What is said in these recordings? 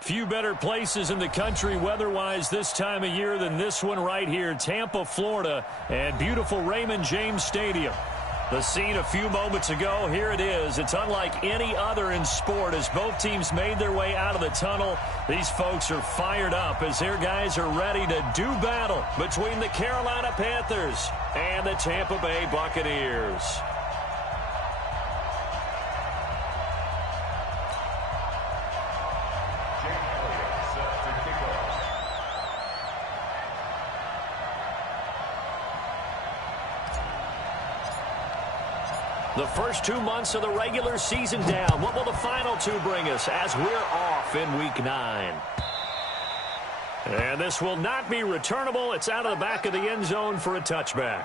Few better places in the country weather-wise this time of year than this one right here, Tampa, Florida, and beautiful Raymond James Stadium. The scene a few moments ago, here it is. It's unlike any other in sport as both teams made their way out of the tunnel. These folks are fired up as their guys are ready to do battle between the Carolina Panthers and the Tampa Bay Buccaneers. The first 2 months of the regular season down. What will the final two bring us as we're off in Week 9? And this will not be returnable. It's out of the back of the end zone for a touchback.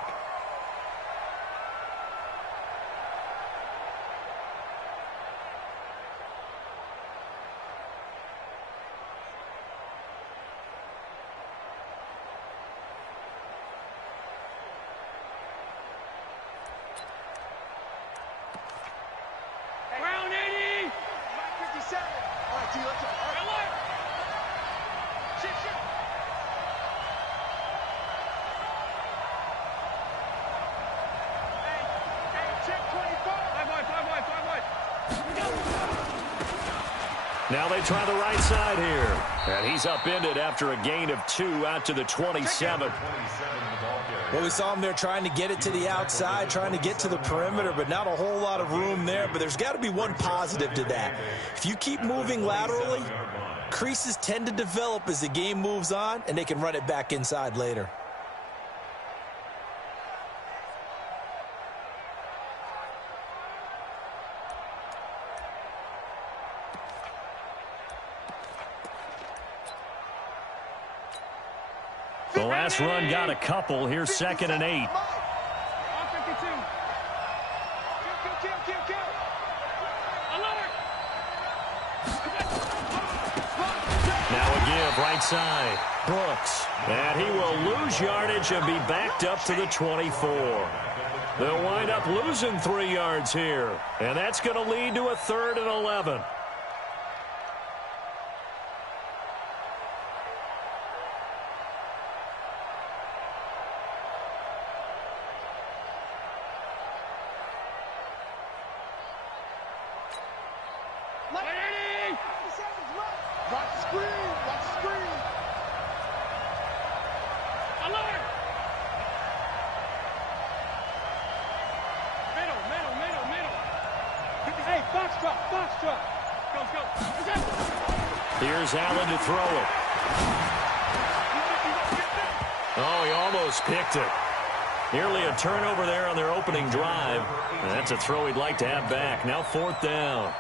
Now they try the right side here. And he's upended after a gain of 2 out to the 27. Well, we saw him there trying to get it to the outside, trying to get to the perimeter, but not a whole lot of room there. But there's got to be one positive to that. If you keep moving laterally, creases tend to develop as the game moves on, and they can run it back inside later. The last run got a couple. Here's 2nd and 8. Now a give right side. Brooks. And he will lose yardage and be backed up to the 24. They'll wind up losing 3 yards here. And that's going to lead to a 3rd and 11. Here's Allen to throw it. Oh, he almost picked it. Nearly a turnover there on their opening drive. And that's a throw he'd like to have back. Now 4th down.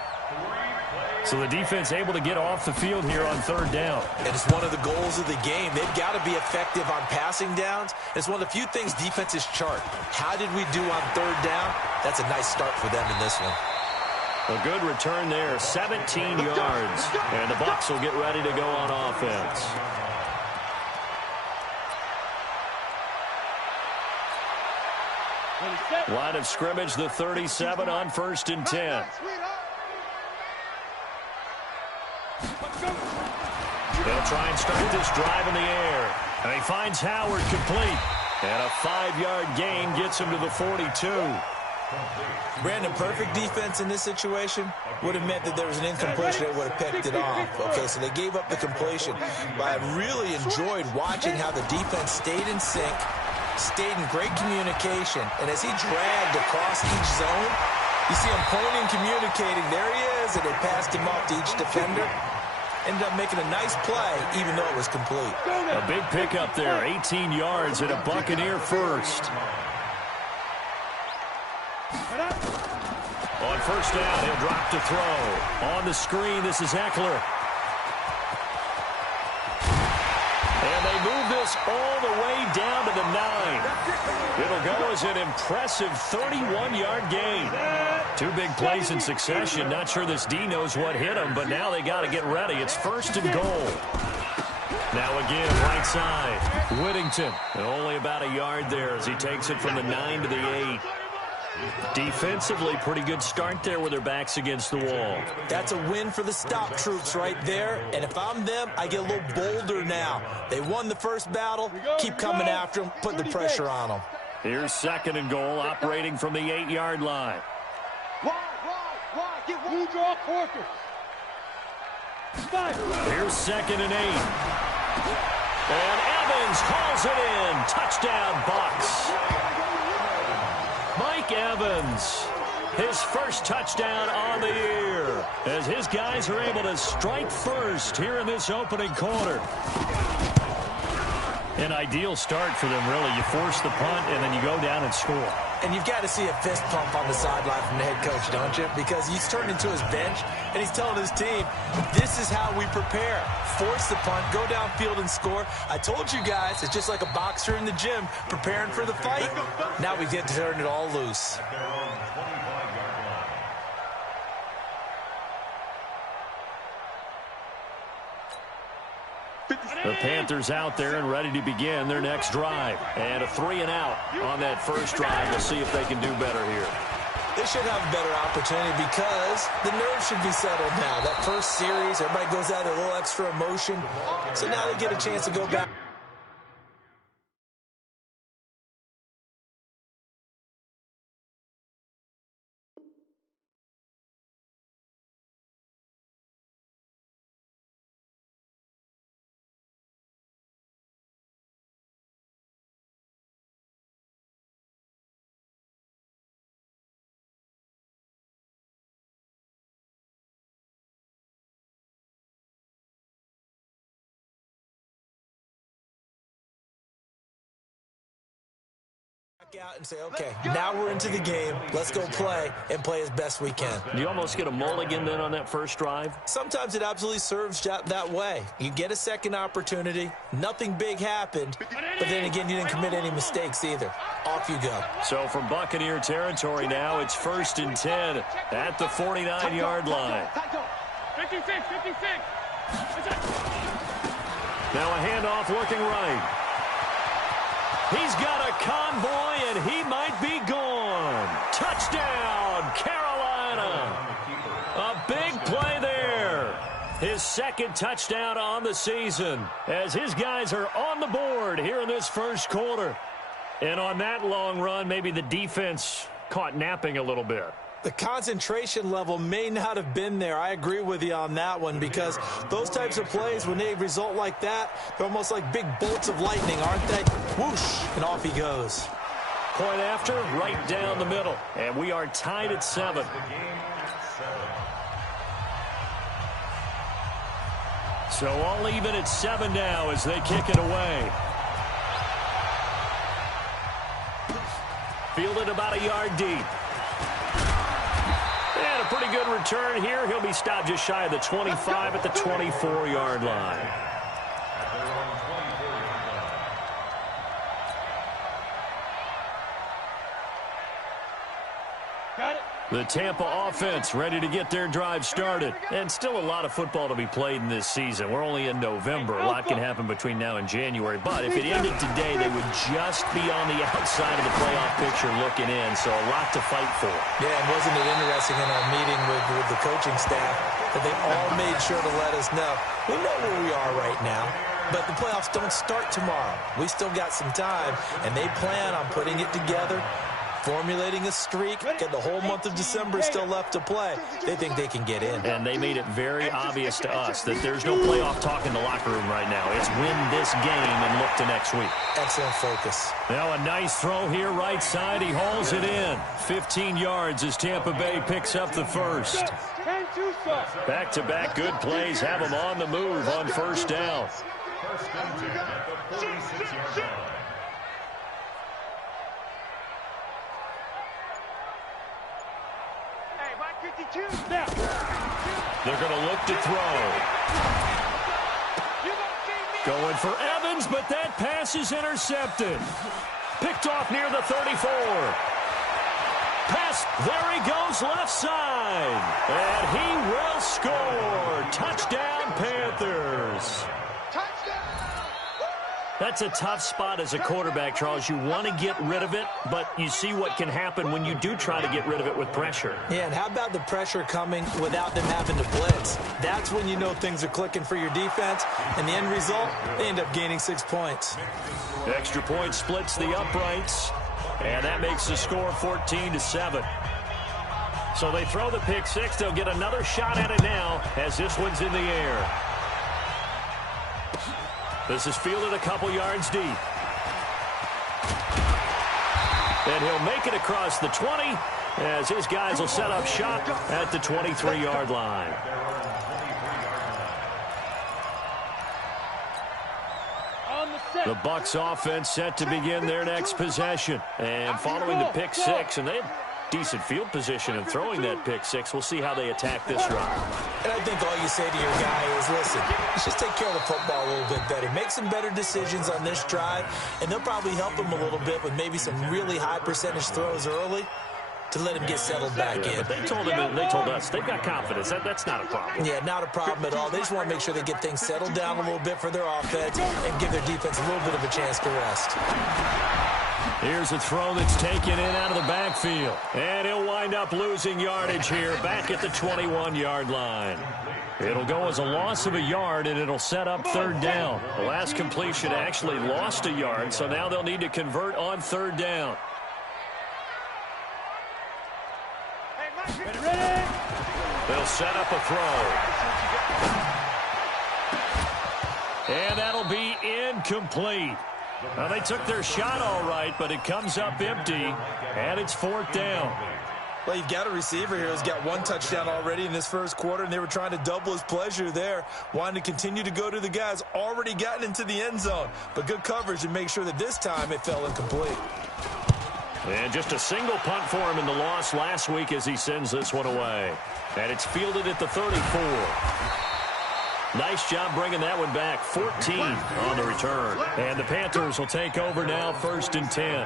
So the defense able to get off the field here on 3rd down. And it's one of the goals of the game. They've got to be effective on passing downs. It's one of the few things defenses chart. How did we do on 3rd down? That's a nice start for them in this one. A good return there, 17 yards. And the Bucs will get ready to go on offense. Line of scrimmage, the 37 on 1st and 10. They'll try and start this drive in the air. And he finds Howard complete. And a 5-yard gain gets him to the 42. Brandon, perfect defense in this situation would have meant that there was an incompletion. They would have picked it off. Okay, so they gave up the completion. But I really enjoyed watching how the defense stayed in sync, stayed in great communication. And as he dragged across each zone, you see him pointing, communicating. There he is, and they passed him off to each defender. Ended up making a nice play, even though it was complete. A big pickup there, 18 yards and a Buccaneer first. On 1st down, he'll drop to throw. On the screen, this is Eckler. And they move this all the way down to the 9. It'll go as an impressive 31-yard gain. 2 big plays in succession. Not sure this D knows what hit him, but now they got to get ready. It's 1st and goal. Now again, right side. Whittington. Only about a yard there as he takes it from the 9 to the 8. Defensively, pretty good start there with their backs against the wall. That's a win for the stop troops right there. And if I'm them, I get a little bolder now. They won the first battle. Keep coming after them. Put the pressure on them. Here's 2nd and goal, operating from the 8-yard line. Here's 2nd and 8. And Evans hauls it in. Touchdown, Bucs. Mike Evans, his first touchdown on the year, as his guys are able to strike first here in this opening quarter. An ideal start for them, really. You force the punt, and then you go down and score. And you've got to see a fist pump on the sideline from the head coach, don't you? Because he's turned into his bench, and he's telling his team, this is how we prepare. Force the punt, go downfield and score. I told you guys, it's just like a boxer in the gym preparing for the fight. Now we get to turn it all loose. The Panthers out there and ready to begin their next drive. And a 3-and-out on that first drive. We'll see if they can do better here. They should have a better opportunity because the nerves should be settled now. That first series, everybody goes out with a little extra emotion. So now they get a chance to go back. Out and say, okay, now we're into the game. Let's go play and play as best we can. You almost get a mulligan then on that first drive? Sometimes it absolutely serves that way. You get a second opportunity. Nothing big happened, but then again, you didn't commit any mistakes either. Off you go. So from Buccaneer territory now, it's 1st and 10 at the 49-yard line. 56. Now a handoff looking right. He's got a convoy, and he might be gone. Touchdown, Carolina. A big play there. His 2nd touchdown on the season, as his guys are on the board here in this first quarter. And on that long run, maybe the defense caught napping a little bit. The concentration level may not have been there. I agree with you on that one, because those types of plays, when they result like that, they're almost like big bolts of lightning, aren't they? Whoosh, and off he goes. Point after, right down the middle. And we are tied at 7. So all even at 7 now as they kick it away. Fielded about a yard deep. And a pretty good return here. He'll be stopped just shy of the 25 at the 24-yard line. Got it. The Tampa offense ready to get their drive started. And still a lot of football to be played in this season. We're only in November. A lot can happen between now and January. But if it ended today, they would just be on the outside of the playoff picture looking in. So a lot to fight for. Yeah, and wasn't it interesting in our meeting with the coaching staff that they all made sure to let us know. We know where we are right now, but the playoffs don't start tomorrow. We still got some time, and they plan on putting it together, formulating a streak, and the whole month of December is still left to play. They think they can get in. And they made it very obvious to us that there's no playoff talk in the locker room right now. It's win this game and look to next week. Excellent focus. Now a nice throw here right side. He hauls it in. 15 yards as Tampa Bay picks up the first. Back-to-back good plays have them on the move on first down. They're going to look to throw. Going for Evans, but that pass is intercepted. Picked off near the 34. Pass, there he goes left side. And he will score. Touchdown, Panthers. That's a tough spot as a quarterback, Charles. You want to get rid of it, but you see what can happen when you do try to get rid of it with pressure. Yeah, and how about the pressure coming without them having to blitz? That's when you know things are clicking for your defense, and the end result, they end up gaining 6 points. Extra point splits the uprights, and that makes the score 14-7. So they throw the pick six. They'll get another shot at it now as this one's in the air. This is fielded a couple yards deep. And he'll make it across the 20 as his guys will set up shop at the 23-yard line. The Bucs offense set to begin their next possession. And following the pick six, and they have decent field position in throwing that pick six. We'll see how they attack this drive. And I think all you say to your guy is, listen, let's just take care of the football a little bit better. Make some better decisions on this drive, and they'll probably help him a little bit with maybe some really high percentage throws early to let him get settled back in. But they told him, they told us, they've got confidence. That's not a problem. Yeah, not a problem at all. They just want to make sure they get things settled down a little bit for their offense and give their defense a little bit of a chance to rest. Here's a throw that's taken in out of the backfield. And he'll wind up losing yardage here back at the 21-yard line. It'll go as a loss of a yard, and it'll set up third down. The last completion actually lost a yard, so now they'll need to convert on third down. They'll set up a throw. And that'll be incomplete. Now, they took their shot all right, but it comes up empty, and it's fourth down. Well, you've got a receiver here who's got one touchdown already in this first quarter, and they were trying to double his pleasure there, wanting to continue to go to the guys already gotten into the end zone. But good coverage to make sure that this time it fell incomplete. And just a single punt for him in the loss last week as he sends this one away. And it's fielded at the 34. Nice job bringing that one back. 14 on the return. And the Panthers will take over now, 1st and 10.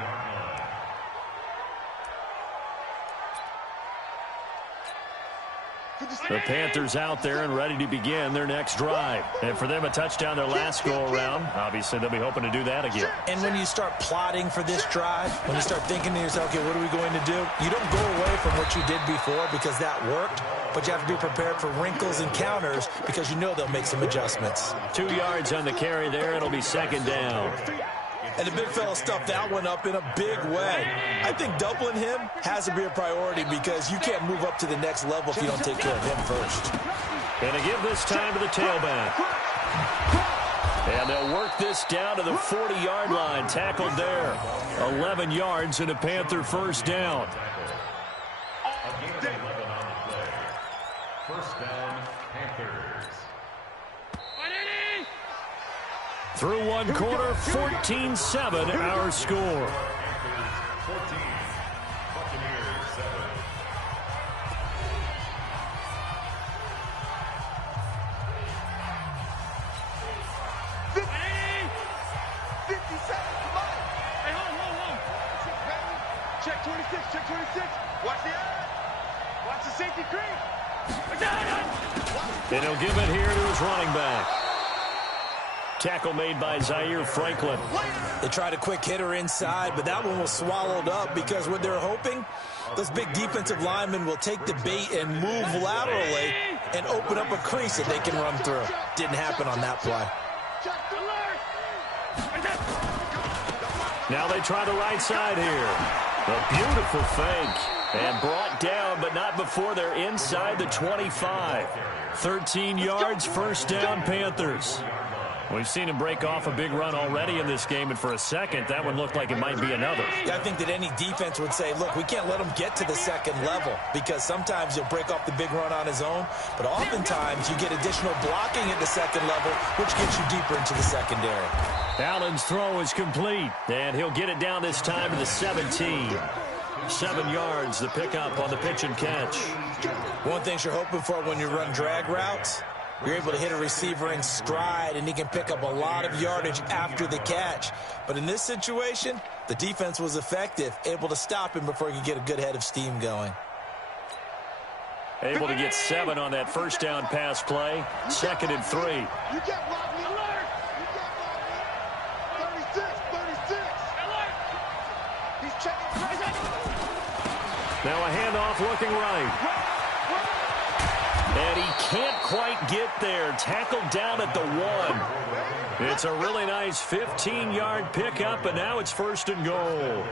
The Panthers out there and ready to begin their next drive. And for them, a touchdown their last go-around. Obviously, they'll be hoping to do that again. And when you start plotting for this drive, when you start thinking to yourself, okay, what are we going to do? You don't go away from what you did before because that worked, but you have to be prepared for wrinkles and counters because you know they'll make some adjustments. 2 yards on the carry there. It'll be second down. And the big fella stuffed that one up in a big way. I think doubling him has to be a priority because you can't move up to the next level if you don't take care of him first. And to give this time to the tailback. And they'll work this down to the 40-yard line. Tackled there. 11 yards and a Panther first down. First down, Panthers. Through one quarter, 14-7 our score. 14, Buccaneers 7. Hey, hold. Check 26. Watch the eye. Watch the safety creep. And he'll give it here to his running back. Tackle made by Zaire Franklin. They tried a quick hitter inside, but that one was swallowed up because what they're hoping, those big defensive linemen will take the bait and move laterally and open up a crease that they can run through. Didn't happen on that play. Now they try the right side here. A beautiful fake. And brought down, but not before they're inside the 25. 13 yards, first down, Panthers. We've seen him break off a big run already in this game, and for a second, that one looked like it might be another. Yeah, I think that any defense would say, look, we can't let him get to the second level because sometimes he'll break off the big run on his own, but oftentimes you get additional blocking at the second level, which gets you deeper into the secondary. Allen's throw is complete, and he'll get it down this time to the 17. 7 yards, the pickup on the pitch and catch. One thing you're hoping for when you run drag routes, you're able to hit a receiver in stride, and he can pick up a lot of yardage after the catch. But in this situation, the defense was effective, able to stop him before he could get a good head of steam going. Able to get 7 on that first down pass play. 2nd and 3. You get Rodney alert. Now a handoff looking right. And he can't quite get there. Tackled down at the 1. It's a really nice 15-yard pickup, and now it's 1st and goal.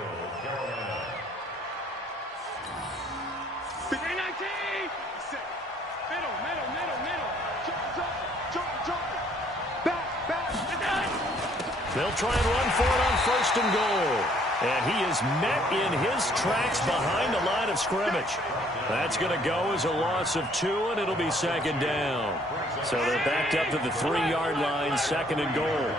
They'll try and run for it on 1st and goal. And he is met in his tracks behind the line of scrimmage. That's going to go as a loss of 2, and it'll be 2nd down. So they're backed up to the 3-yard line, 2nd and goal.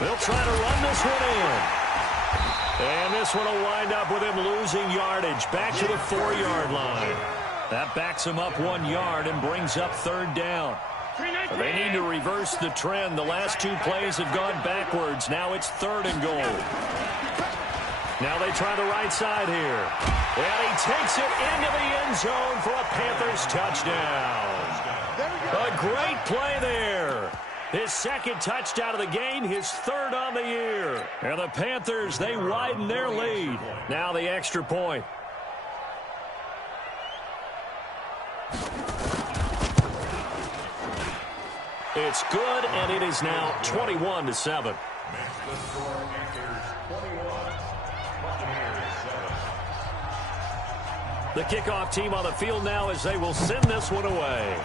They'll try to run this one in. And this one will wind up with him losing yardage back to the 4-yard line. That backs him up 1 yard and brings up 3rd down. They need to reverse the trend. The last 2 plays have gone backwards. Now it's 3rd and goal. Now they try the right side here. And he takes it into the end zone for a Panthers touchdown. A great play there. His 2nd touchdown of the game, his 3rd on the year. And the Panthers, they widen their lead. Now the extra point. It's good, and it is now 21-7. The kickoff team on the field now as they will send this one away.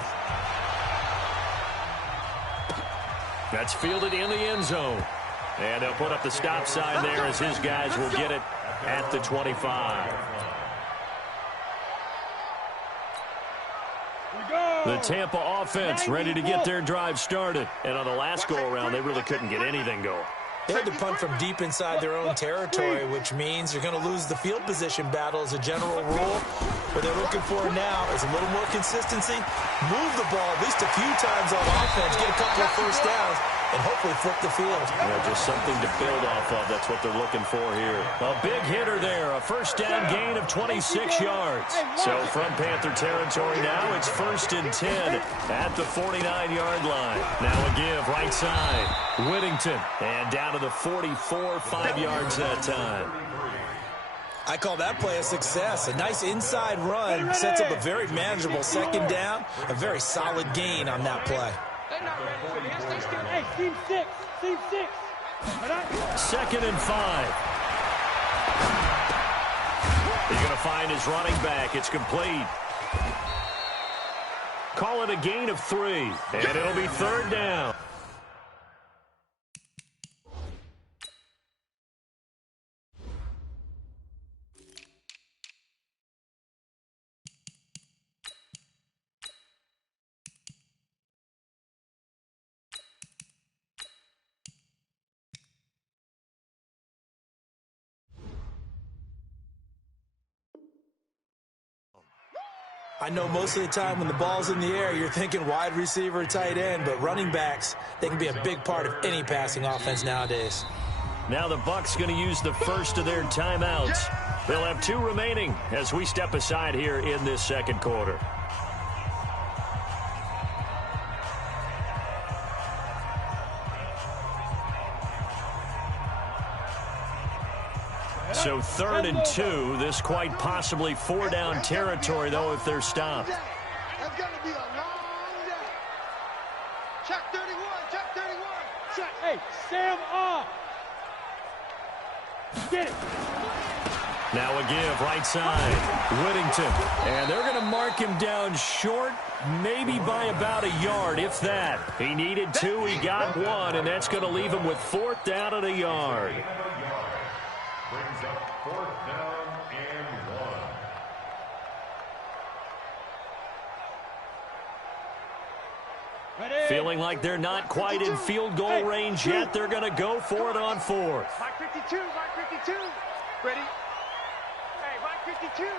That's fielded in the end zone. And they'll put up the stop sign there as his guys will get it at the 25. The Tampa offense ready to get their drive started. And on the last go-around, they really couldn't get anything going. They had to punt from deep inside their own territory, which means they're going to lose the field position battle as a general rule. What they're looking for now is a little more consistency, move the ball at least a few times on offense, get a couple of first downs, and hopefully flip the field. Yeah, just something to build off of. That's what they're looking for here. A big hitter there, a first down gain of 26 yards. So from Panther territory now, it's 1st and 10 at the 49-yard line. Now a give right side. Whittington, and down to the 44, 5 yards that time. I call that play a success. A nice inside run sets up a very manageable 2nd down. A very solid gain on that play. Hey, team 6. 2nd and 5. He's going to find his running back. It's complete. Call it a gain of 3, and it'll be 3rd down. I know most of the time when the ball's in the air, you're thinking wide receiver, tight end, but running backs, they can be a big part of any passing offense nowadays. Now the Bucs going to use the first of their timeouts. They'll have 2 remaining as we step aside here in this 2nd quarter. So 3rd and 2, this quite possibly 4-down territory, though, if they're stopped. That's going to be a long day. Check 31, check 31. Check. Hey, Sam off. Get it. Now a give right side. Whittington. And they're going to mark him down short, maybe by about a yard, if that. He needed 2, he got 1, and that's going to leave him with 4th down and a yard. Brings up 4th down and 1. Ready. Feeling like they're not quite in field goal range yet. They're going to go for it on 4th. Mike 52, Mike 52. Ready? Hey, Mike 52.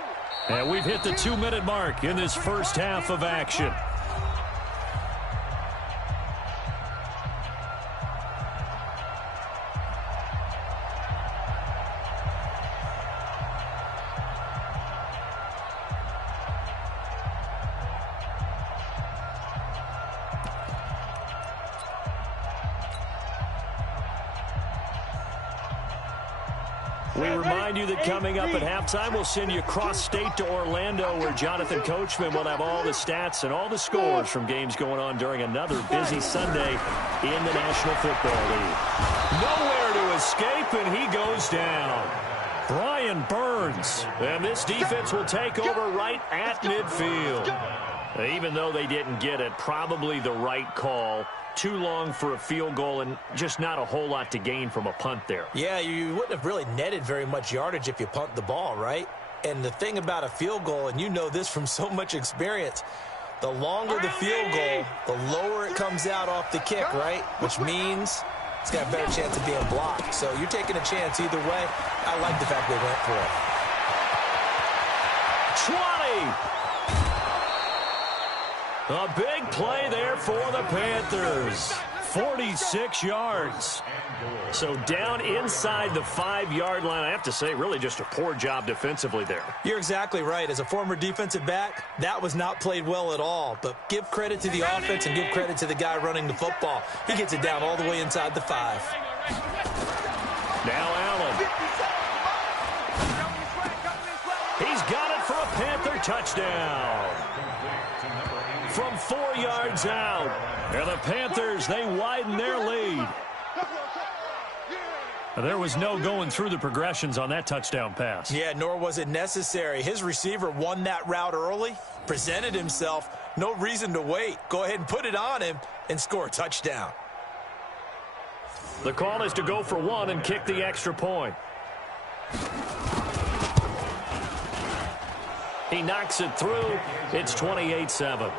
And we've hit the 2-minute mark in this first half of action. We remind you that coming up at halftime, we'll send you cross-state to Orlando, where Jonathan Coachman will have all the stats and all the scores from games going on during another busy Sunday in the National Football League. Nowhere to escape, and he goes down. Brian Burns, and this defense will take over right at midfield. Even though they didn't get it, probably the right call. Too long for a field goal and just not a whole lot to gain from a punt there. Yeah, you wouldn't have really netted very much yardage if you punt the ball, right? And the thing about a field goal, and you know this from so much experience, the longer the field goal, the lower it comes out off the kick, right? Which means it's got a better chance of being blocked. So you're taking a chance either way. I like the fact they went for it. 20! A big play there for the Panthers. 46 yards. So down inside the 5-yard line. I have to say, really just a poor job defensively there. You're exactly right. As a former defensive back, that was not played well at all. But give credit to the offense and give credit to the guy running the football. He gets it down all the way inside the 5. Now Allen. He's got it for a Panther touchdown. From 4 yards out. And the Panthers, they widen their lead. There was no going through the progressions on that touchdown pass. Yeah, nor was it necessary. His receiver won that route early, presented himself. No reason to wait. Go ahead and put it on him and score a touchdown. The call is to go for one and kick the extra point. He knocks it through. It's 28-7.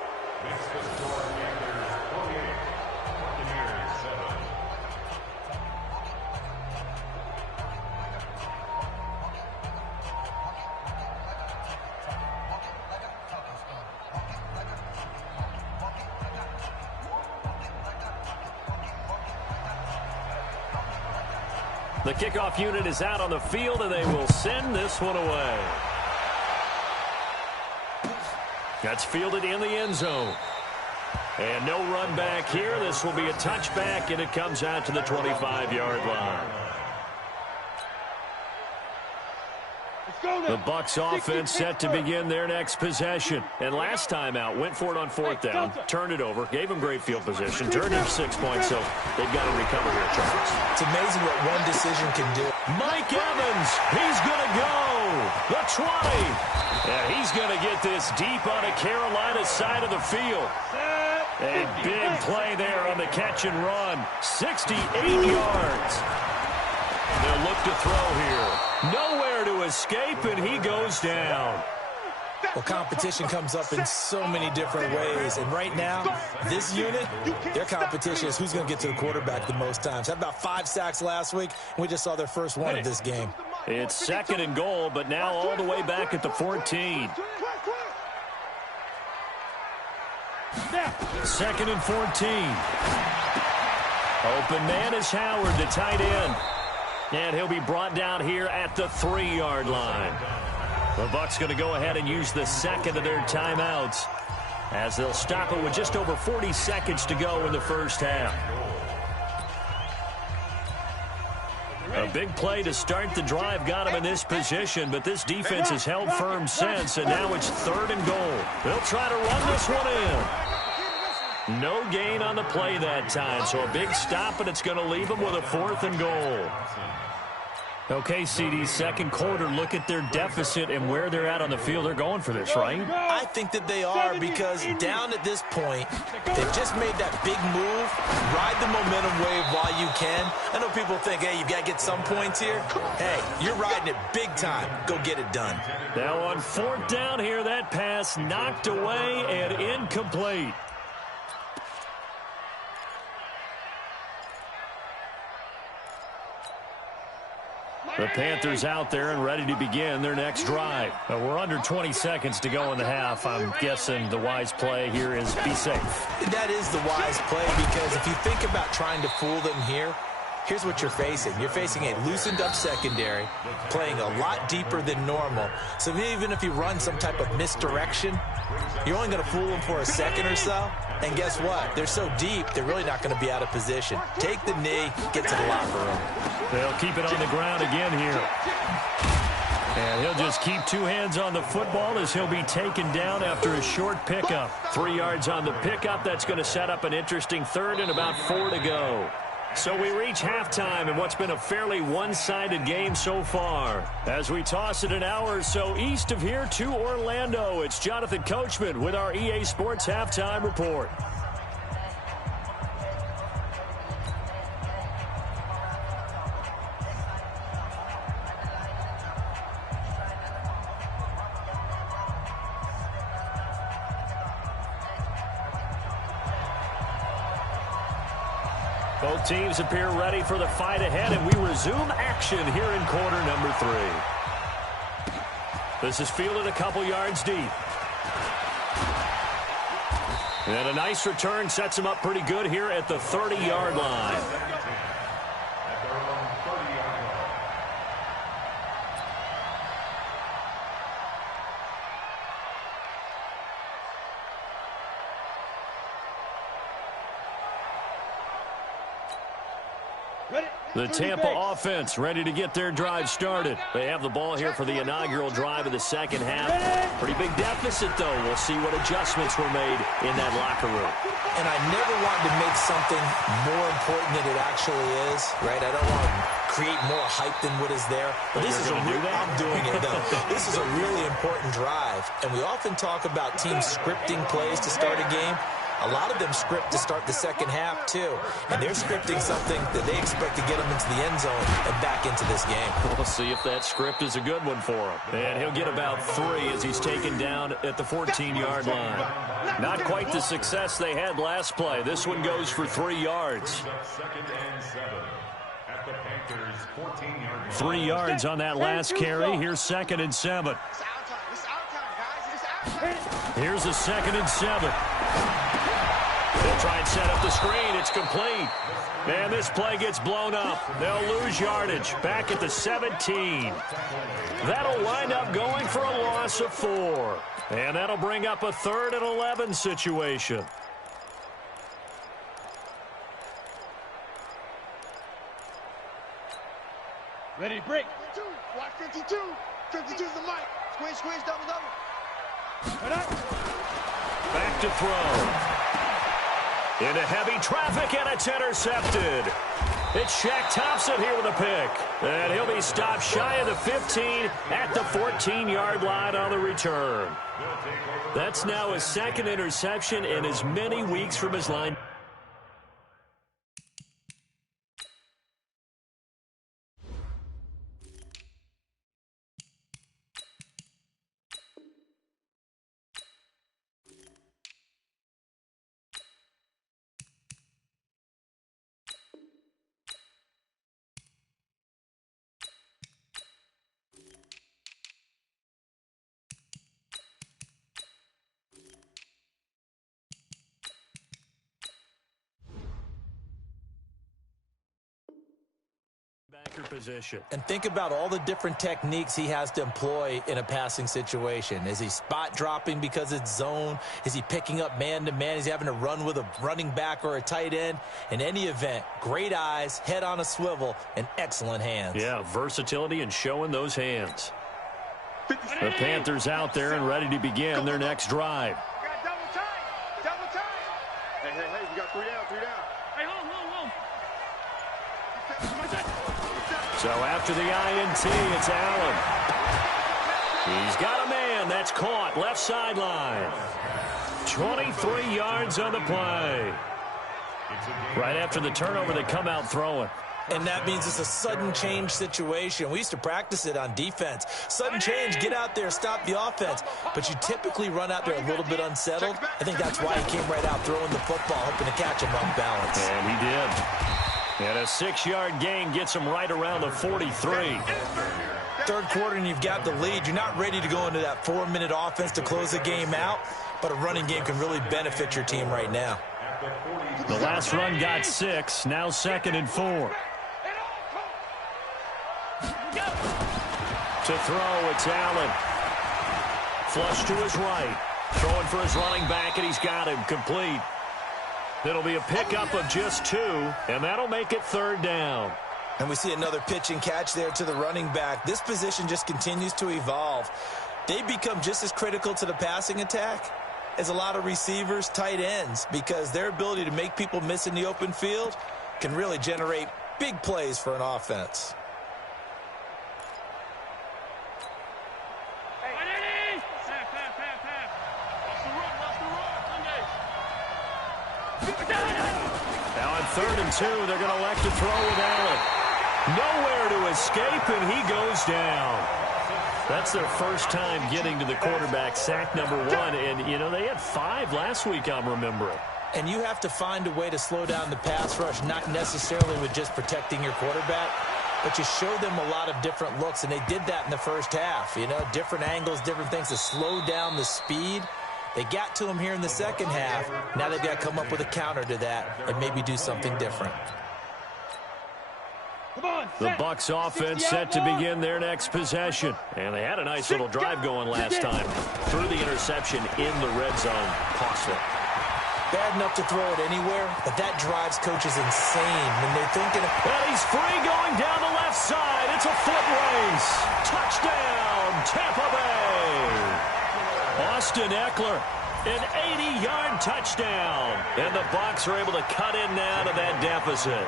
The kickoff unit is out on the field, and they will send this one away. That's fielded in the end zone. And no run back here. This will be a touchback, and it comes out to the 25-yard line. The Bucs offense set to begin their next possession. And last time out, went for it on 4th down, turned it over, gave them great field position, turned in 6 points, so they've got to recover here, Charles. It's amazing what one decision can do. Mike Evans, he's going to go. The 20. And he's going to get this deep on the Carolina side of the field. A big play there on the catch and run. 68 yards. They'll look to throw here. Nowhere to escape, and he goes down. Well, competition comes up in so many different ways. And right now, this unit, their competition is who's going to get to the quarterback the most times. Had about 5 sacks last week, and we just saw their first one of this game. It's 2nd and goal, but now all the way back at the 14. 2nd and 14. Open man is Howard, the tight end. And he'll be brought down here at the 3-yard line. The Bucs going to go ahead and use the second of their timeouts as they'll stop it with just over 40 seconds to go in the first half. A big play to start the drive got him in this position, but this defense has held firm since, and now it's 3rd and goal. They'll try to run this one in. No gain on the play that time, so a big stop, and it's going to leave them with a 4th and goal. Okay, CD, second quarter, look at their deficit and where they're at on the field. They're going for this, right? I think that they are, because down at this point, they've just made that big move. Ride the momentum wave while you can. I know people think, hey, you've got to get some points here. Hey, you're riding it big time. Go get it done. Now on 4th down here, that pass knocked away and incomplete. The Panthers out there and ready to begin their next drive. We're under 20 seconds to go in the half. I'm guessing the wise play here is be safe. That is the wise play, because if you think about trying to fool them here, here's what you're facing. You're facing a loosened up secondary, playing a lot deeper than normal. So even if you run some type of misdirection, you're only going to fool them for a second or so. And guess what? They're so deep, they're really not going to be out of position. Take the knee, get to the locker room. They'll keep it on the ground again here. And he'll just keep two hands on the football as he'll be taken down after a short pickup. 3 yards on the pickup. That's going to set up an interesting third and about 4 to go. So we reach halftime in what's been a fairly one-sided game so far. As we toss it an hour or so east of here to Orlando, it's Jonathan Coachman with our EA Sports Halftime Report. Both teams appear ready for the fight ahead, and we resume action here in quarter number 3. This is fielded a couple yards deep. And a nice return sets him up pretty good here at the 30-yard line. The Tampa offense ready to get their drive started. They have the ball here for the inaugural drive of the second half. Pretty big deficit, though. We'll see what adjustments were made in that locker room. And I never wanted to make something more important than it actually is, right? I don't want to create more hype than what is there. But this is I'm doing it, though. This is a really important drive. And we often talk about teams scripting plays to start a game. A lot of them script to start the second half, too. And they're scripting something that they expect to get them into the end zone and back into this game. We'll see if that script is a good one for him. And he'll get about 3 as he's taken down at the 14-yard line. Not quite the success they had last play. This one goes for 3 yards. 3 yards on that last carry. Here's 2nd and 7. Here's a 2nd and 7. They'll try and set up the screen. It's complete. And this play gets blown up. They'll lose yardage. Back at the 17. That'll wind up going for a loss of 4. And that'll bring up a 3rd and 11 situation. Ready, break. 52. 52's the mic. Squeeze, double. Back to throw. Into heavy traffic, and it's intercepted. It's Shaq Thompson here with a pick. And he'll be stopped shy of the 15 at the 14-yard line on the return. That's now his 2nd interception in as many weeks from his line. Position. And think about all the different techniques he has to employ in a passing situation. Is he spot dropping because it's zone? Is he picking up man-to-man? Is he having to run with a running back or a tight end? In any event, great eyes, head on a swivel, and excellent hands. Yeah, versatility and showing those hands. The Panthers out there and ready to begin their next drive. Double time. Hey, you got 3 down. Hey, hold. So after the INT, it's Allen. He's got a man. That's caught. Left sideline. 23 yards on the play. Right after the turnover, they come out throwing. And that means it's a sudden change situation. We used to practice it on defense. Sudden change, get out there, stop the offense. But you typically run out there a little bit unsettled. I think that's why he came right out throwing the football, hoping to catch him off balance. And he did. And a 6-yard gain gets him right around the 43. Third quarter and you've got the lead. You're not ready to go into that 4-minute offense to close the game out, but a running game can really benefit your team right now. The last run got 6. Now 2nd and 4. To throw, it's Allen. Flush to his right. Throwing for his running back, and he's got him complete. It'll be a pickup of just 2, and that'll make it 3rd down. And we see another pitch and catch there to the running back. This position just continues to evolve. They become just as critical to the passing attack as a lot of receivers, tight ends, because their ability to make people miss in the open field can really generate big plays for an offense. Now on 3rd and 2, they're going to elect to throw with Allen. Nowhere to escape, and he goes down. That's their first time getting to the quarterback, sack number 1. And, you know, they had 5 last week, I'm remembering. And you have to find a way to slow down the pass rush, not necessarily with just protecting your quarterback, but you show them a lot of different looks, and they did that in the first half. You know, different angles, different things to slow down the speed. They got to him here in the second half. Now they've got to come up with a counter to that and maybe do something different. The Bucs offense set to begin their next possession. And they had a nice little drive going last time. Threw the interception in the red zone. Costly. Bad enough to throw it anywhere, but that drives coaches insane when they're thinking of... And he's free going down the left side. It's a foot race. Touchdown, Tampa Bay. Austin Eckler, an 80-yard touchdown. And the Bucs are able to cut in now to that deficit.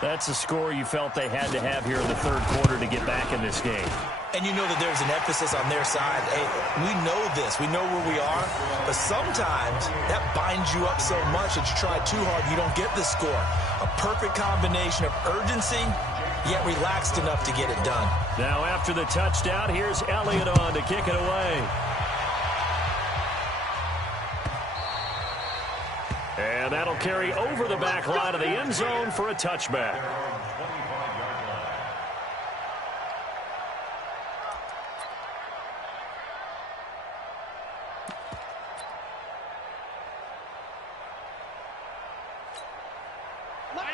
That's a score you felt they had to have here in the 3rd quarter to get back in this game. And you know that there's an emphasis on their side. Hey, we know this. We know where we are. But sometimes that binds you up so much that you try too hard and you don't get the score. A perfect combination of urgency, yet relaxed enough to get it done. Now after the touchdown, here's Elliott on to kick it away. And that'll carry over the back line of the end zone for a touchback.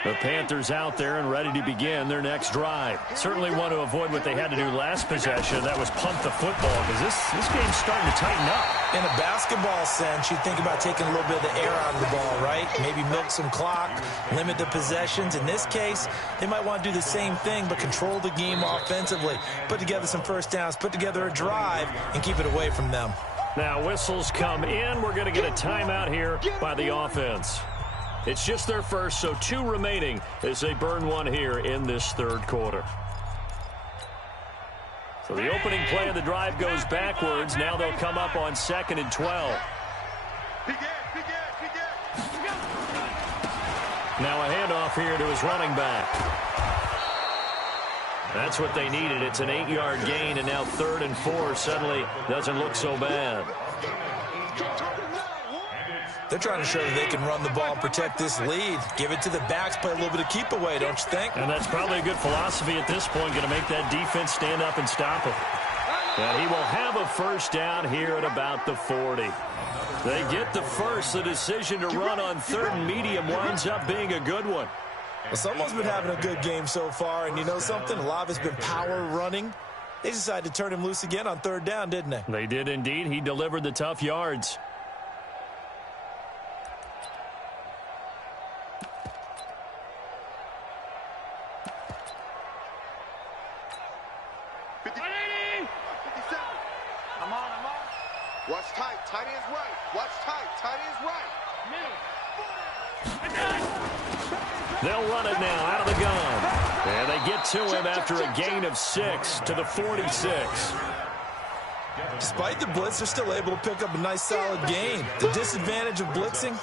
The Panthers out there and ready to begin their next drive. Certainly want to avoid what they had to do last possession. That was punt the football, because this game's starting to tighten up. In a basketball sense, you think about taking a little bit of the air out of the ball, right? Maybe milk some clock, limit the possessions. In this case, they might want to do the same thing, but control the game offensively. Put together some first downs, put together a drive, and keep it away from them. Now whistles come in. We're going to get a timeout here by the offense. It's just their first, so 2 remaining as they burn 1 here in this 3rd quarter. So the opening play of the drive goes backwards. Now they'll come up on 2nd and 12. Now a handoff here to his running back. That's what they needed. It's an 8-yard gain, and now 3rd and 4 suddenly doesn't look so bad. They're trying to show that they can run the ball and protect this lead. Give it to the backs, play a little bit of keep away, don't you think? And that's probably a good philosophy at this point, going to make that defense stand up and stop him. And he will have a first down here at about the 40. They get the first. The decision to run on 3rd and medium winds up being a good one. Well, someone's been having a good game so far, and you know something? A lot of it's been power running. They decided to turn him loose again on 3rd down, didn't they? They did indeed. He delivered the tough yards. Watch tight, tight ends right. Watch tight, tight ends right. They'll run it now out of the gun. And they get to him after a gain of 6 to the 46. Despite the blitz, they're still able to pick up a nice solid gain. The disadvantage of blitzing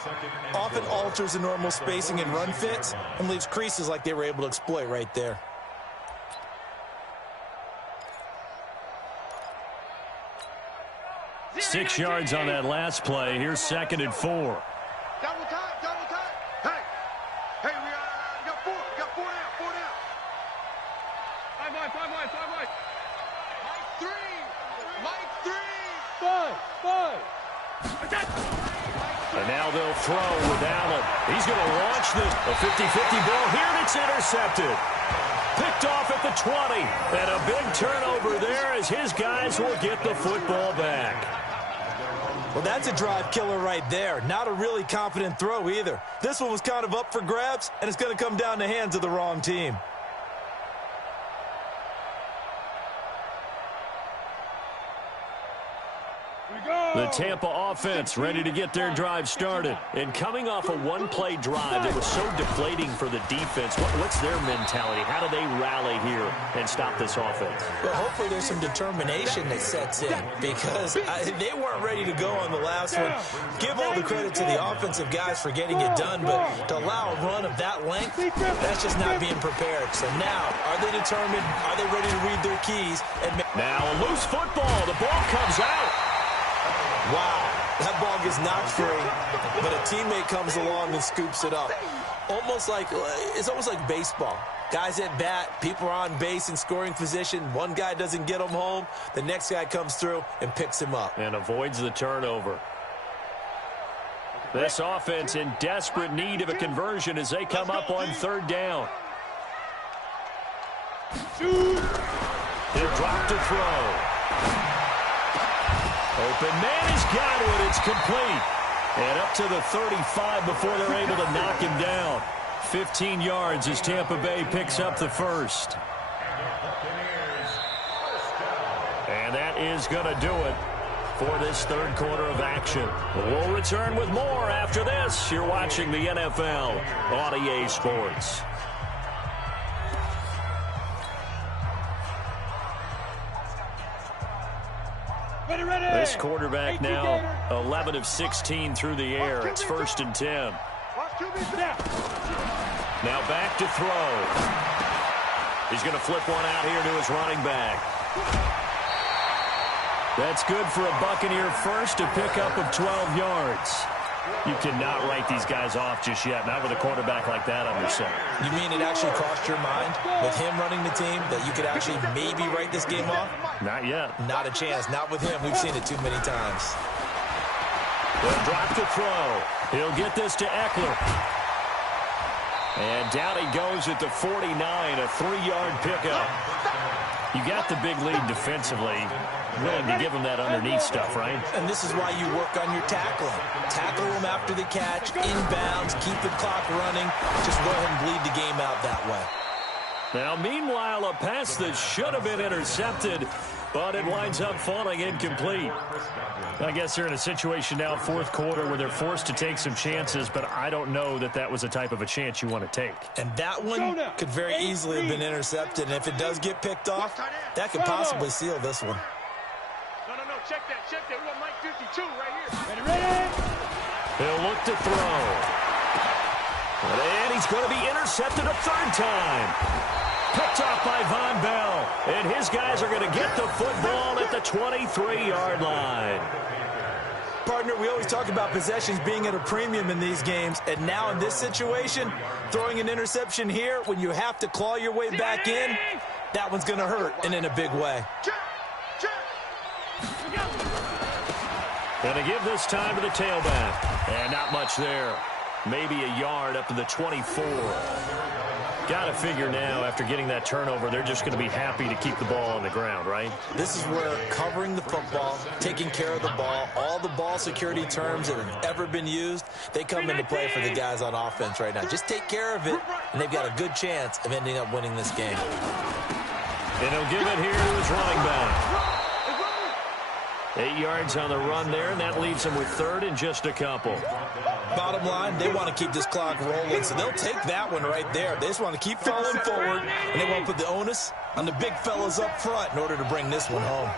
often alters the normal spacing and run fits and leaves creases like they were able to exploit right there. Six yards on that last play. Here's 2nd and 4. Double time, double time. Hey, we got 4 down, 4 down. 5 wide. Mike 3. And now they'll throw with Allen. He's going to launch this. A 50-50 ball here, and it's intercepted. Picked off at the 20. And a big turnover there as his guys will get the football back. Well, that's a drive killer right there. Not a really confident throw either. This one was kind of up for grabs, and it's going to come down the hands of the wrong team. The Tampa offense ready to get their drive started. And coming off a one-play drive that was so deflating for the defense, what's their mentality? How do they rally here and stop this offense? Well, hopefully there's some determination that sets in because they weren't ready to go on the last one. Give all the credit to the offensive guys for getting it done, but to allow a run of that length, that's just not being prepared. So now, are they determined? Are they ready to read their keys? And now a loose football. The ball comes out. Wow, that ball gets knocked free, but a teammate comes along and scoops it up. It's almost like baseball. Guys at bat, people are on base in scoring position. One guy doesn't get him home. The next guy comes through and picks him up. And avoids the turnover. This offense in desperate need of a conversion as they come up on third down. He'll drop to throw. Open man has got it. It's complete. And up to the 35 before they're able to knock him down. 15 yards as Tampa Bay picks up the first. And that is going to do it for this third quarter of action. We'll return with more after this. You're watching the NFL on EA Sports. This quarterback now 11 of 16 through the air. It's 1st and 10. Now back to throw. He's going to flip one out here to his running back. That's good for a Buccaneer first, a pickup of 12 yards. You cannot write these guys off just yet, not with a quarterback like that under center. You mean it actually crossed your mind with him running the team that you could actually maybe write this game off? Not yet. Not a chance. Not with him. We've seen it too many times. They'll drop to throw. He'll get this to Eckler. And down he goes at the 49, a 3-yard pickup. You got the big lead defensively. Willing to give him that underneath stuff, right? And this is why you work on your tackling. Tackle him after the catch, inbounds, keep the clock running. Just go ahead and bleed the game out that way. Now, meanwhile, a pass that should have been intercepted, but it winds up falling incomplete. I guess they're in a situation now, fourth quarter, where they're forced to take some chances, but I don't know that that was the type of a chance you want to take. And that one could very easily have been intercepted, and if it does get picked off, that could possibly seal this one. No, check that. We got Mike 52 right here. Ready? He'll look to throw. And he's going to be intercepted a third time. Picked off by Von Bell. And his guys are going to get the football at the 23-yard line. Partner, we always talk about possessions being at a premium in these games, and now in this situation, throwing an interception here when you have to claw your way back in, that one's going to hurt, and in a big way. Going to give this time to the tailback. And not much there. Maybe a yard up to the 24. Got to figure now, after getting that turnover, they're just going to be happy to keep the ball on the ground, right? This is where covering the football, taking care of the ball, all the ball security terms that have ever been used, they come into play for the guys on offense right now. Just take care of it, and they've got a good chance of ending up winning this game. And he'll give it here to his running back. 8 yards on the run there, and that leaves them with third and just a couple. Bottom line, they want to keep this clock rolling, so they'll take that one right there. They just want to keep falling forward, and they want to put the onus on the big fellas up front in order to bring this one home.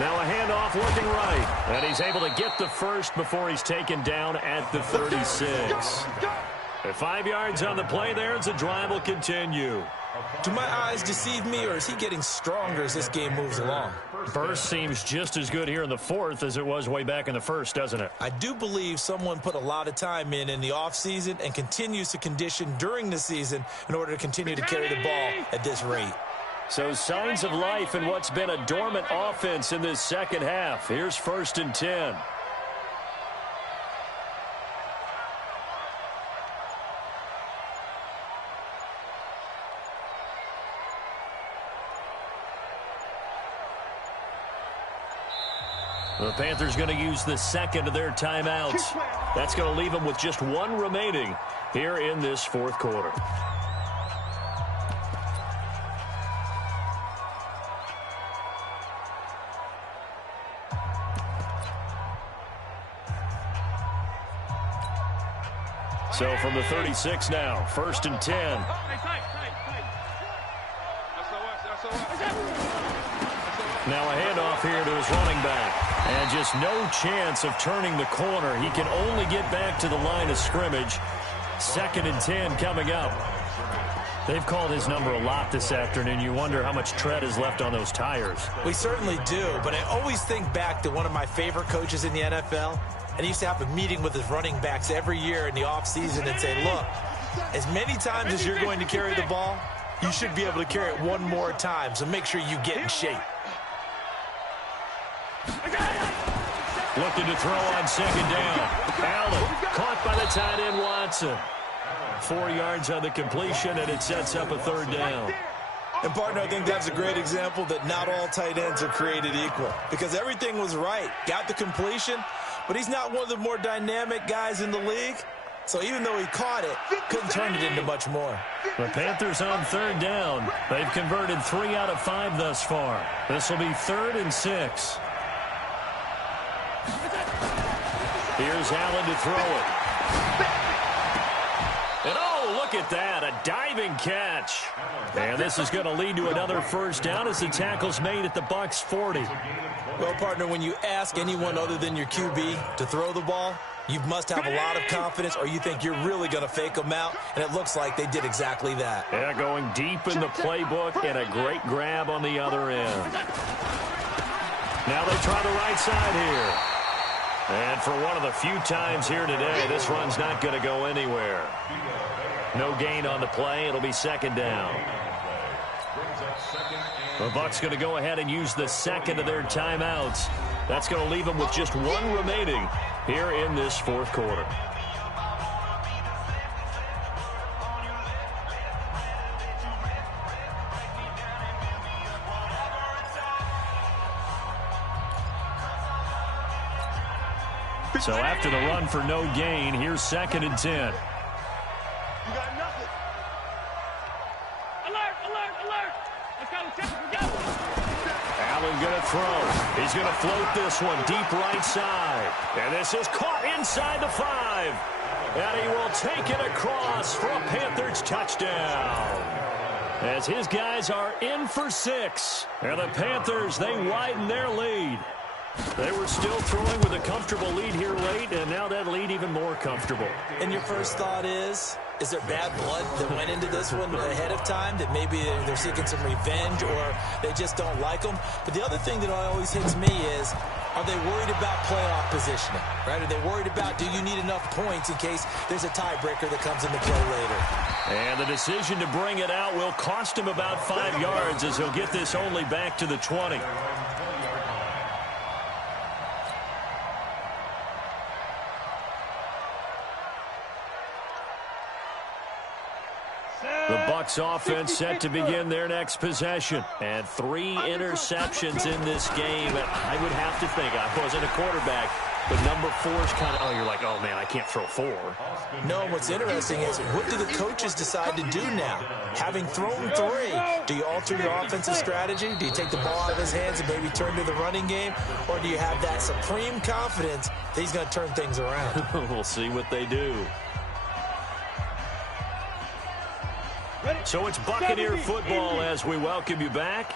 Now a handoff looking right, and he's able to get the first before he's taken down at the 36. At 5 yards on the play there, as the drive will continue. Do my eyes deceive me, or is he getting stronger as this game moves along? Burst seems just as good here in the fourth as it was way back in the first, doesn't it? I do believe someone put a lot of time in the offseason and continues to condition during the season in order to continue to carry the ball at this rate. So signs of life in what's been a dormant offense in this second half. Here's 1st and 10. The Panthers going to use the second of their timeouts. That's going to leave them with just one remaining here in this fourth quarter. So from the 36 now, 1st and 10. Now a handoff here to his running back. And just no chance of turning the corner. He can only get back to the line of scrimmage. 2nd and 10 coming up. They've called his number a lot this afternoon. You wonder how much tread is left on those tires. We certainly do, but I always think back to one of my favorite coaches in the NFL. And he used to have a meeting with his running backs every year in the offseason and say, look, as many times as you're going to carry the ball, you should be able to carry it one more time, so make sure you get in shape. Looking to throw on 2nd down. Allen caught by the tight end Watson. 4 yards on the completion, and it sets up a 3rd down. And, partner, I think that's a great example that not all tight ends are created equal, because everything was right. Got the completion, but he's not one of the more dynamic guys in the league. So even though he caught it, couldn't turn it into much more. The Panthers on 3rd down. They've converted 3 out of 5 thus far. This will be 3rd and 6. Here's Allen to throw it. And oh, look at that, a diving catch. And this is going to lead to another 1st down as the tackle's made at the Bucs 40. Well, partner, when you ask anyone other than your QB to throw the ball, you must have a lot of confidence, or you think you're really going to fake them out, and it looks like they did exactly that. Yeah, going deep in the playbook, and a great grab on the other end. Now they try the right side here. And for one of the few times here today, this run's not going to go anywhere. No gain on the play. It'll be 2nd down. The Bucs going to go ahead and use the second of their timeouts. That's going to leave them with just one remaining here in this fourth quarter. So after the run for no gain, here's 2nd and 10. You got nothing. Alert, alert, alert. Let's go, let's go. Allen going to throw. He's going to float this one deep right side. And this is caught inside the 5. And he will take it across for a Panthers touchdown. As his guys are in for 6. And the Panthers, they widen their lead. They were still throwing with a comfortable lead here late, and now that lead even more comfortable. And your first thought is there bad blood that went into this one ahead of time, that maybe they're seeking some revenge or they just don't like them? But the other thing that always hits me is, are they worried about playoff positioning, right? Are they worried about, do you need enough points in case there's a tiebreaker that comes into play later? And the decision to bring it out will cost him about 5 yards as he'll get this only back to the 20. The Bucs offense set to begin their next possession. And 3 interceptions in this game. And I would have to think, I wasn't a quarterback, but number 4's kind of, oh, you're like, oh, man, I can't throw 4. No, what's interesting is, what do the coaches decide to do now? Having thrown 3, do you alter your offensive strategy? Do you take the ball out of his hands and maybe turn to the running game? Or do you have that supreme confidence that he's going to turn things around? We'll see what they do. So it's Buccaneer football as we welcome you back.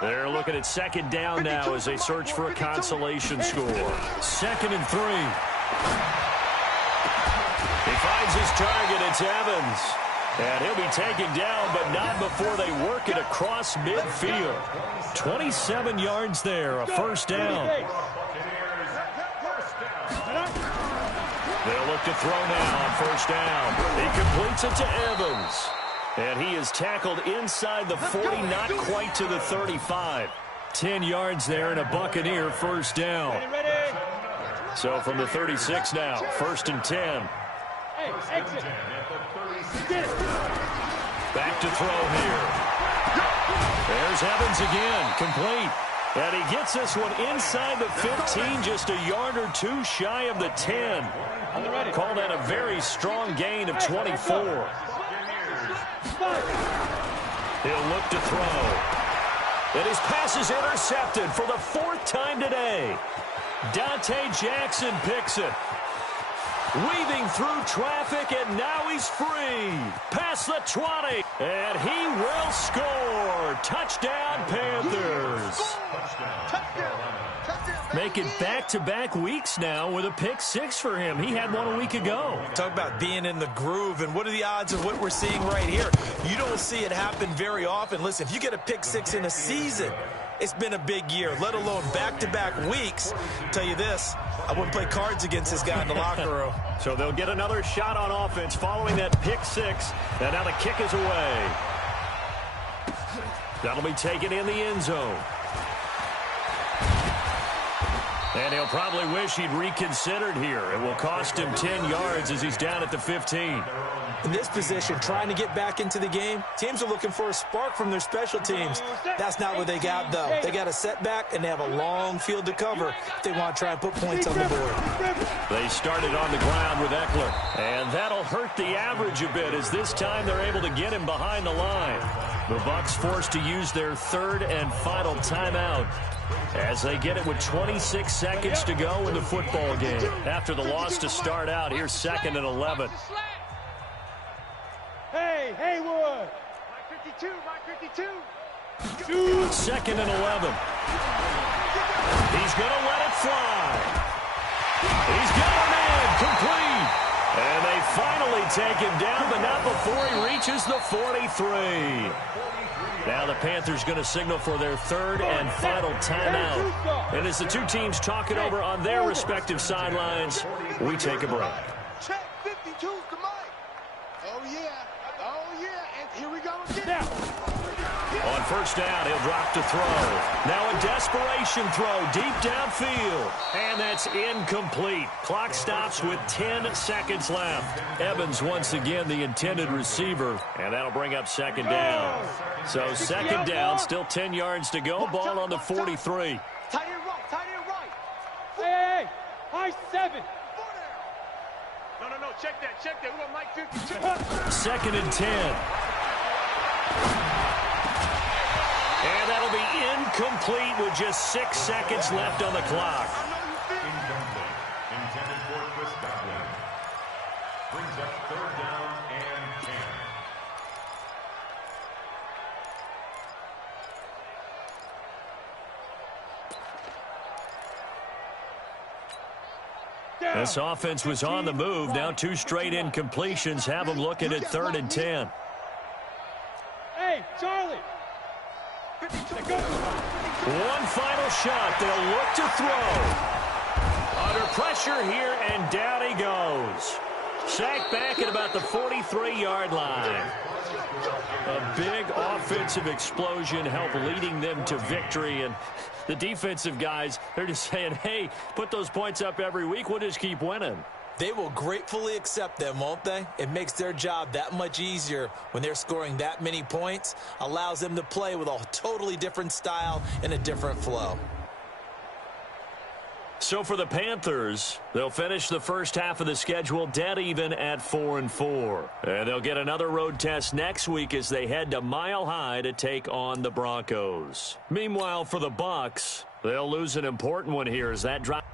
They're looking at 2nd down now as they search for a consolation score. 2nd and 3. He finds his target. It's Evans. And he'll be taken down, but not before they work it across midfield. 27 yards there, a 1st down. They'll look to throw now on 1st down. He completes it to Evans. And he is tackled inside the 40, not quite to the 35. 10 yards there and a Buccaneer 1st down. So from the 36 now, 1st and 10. Back to throw here. There's Evans again, complete. And he gets this one inside the 15, just a yard or two shy of the 10. Call that a very strong gain of 24. He'll look to throw. And his pass is intercepted for the 4th time today. Dante Jackson picks it. Weaving through traffic, and now he's free. Past the 20, and he will score. Touchdown, Panthers. Make it back-to-back weeks now with a pick 6 for him. He had one a week ago. Talk about being in the groove, and what are the odds of what we're seeing right here? You don't see it happen very often. Listen, if you get a pick 6 in a season, it's been a big year, let alone back-to-back weeks. I'll tell you this, I wouldn't play cards against this guy in the locker room. So they'll get another shot on offense following that pick 6. And now the kick is away. That'll be taken in the end zone. And he'll probably wish he'd reconsidered here. It will cost him 10 yards as he's down at the 15. In this position, trying to get back into the game, teams are looking for a spark from their special teams. That's not what they got, though. They got a setback, and they have a long field to cover if they want to try and put points on the board. They started on the ground with Eckler, and that'll hurt the average a bit as this time they're able to get him behind the line. The Bucs forced to use their 3rd and final timeout as they get it with 26 seconds to go in the football game. After the loss to start out, here's 2nd and 11. Hey, Haywood. Mike 52, Mike 52. 2nd and 11. He's going to let it fly. He's got him in, complete. And they finally take him down, but not before he reaches the 43. Now the Panthers going to signal for their 3rd and final timeout. And as the two teams talk it over on their respective sidelines, we take a break. Check 52 to Mike. Oh, yeah. Oh, yeah. And here we go again. On 1st down, he'll drop to throw. Now a desperation throw deep downfield. And that's incomplete. Clock stops with 10 seconds left. Evans once again the intended receiver. And that'll bring up 2nd down. So 2nd down, still 10 yards to go. Ball on the 43. Tight end right, tight end right. Hey, high 7. No, check that. We want Mike 52. 2nd and 10. And that'll be incomplete with just 6 seconds left on the clock. Incomplete. Intended for Chris Godwin. Brings up 3rd down and 10. This offense was on the move. Now 2 straight incompletions have them looking at 3rd and 10. Hey, Charlie. One final shot. They'll look to throw. Under pressure here, and down he goes. Sacked back at about the 43-yard line. A big offensive explosion helped leading them to victory. And the defensive guys, they're just saying, hey, put those points up every week. We'll just keep winning. They will gratefully accept them, won't they? It makes their job that much easier when they're scoring that many points. Allows them to play with a totally different style and a different flow. So for the Panthers, they'll finish the first half of the schedule dead even at 4-4. And they'll get another road test next week as they head to Mile High to take on the Broncos. Meanwhile, for the Bucs, they'll lose an important one here as that drop.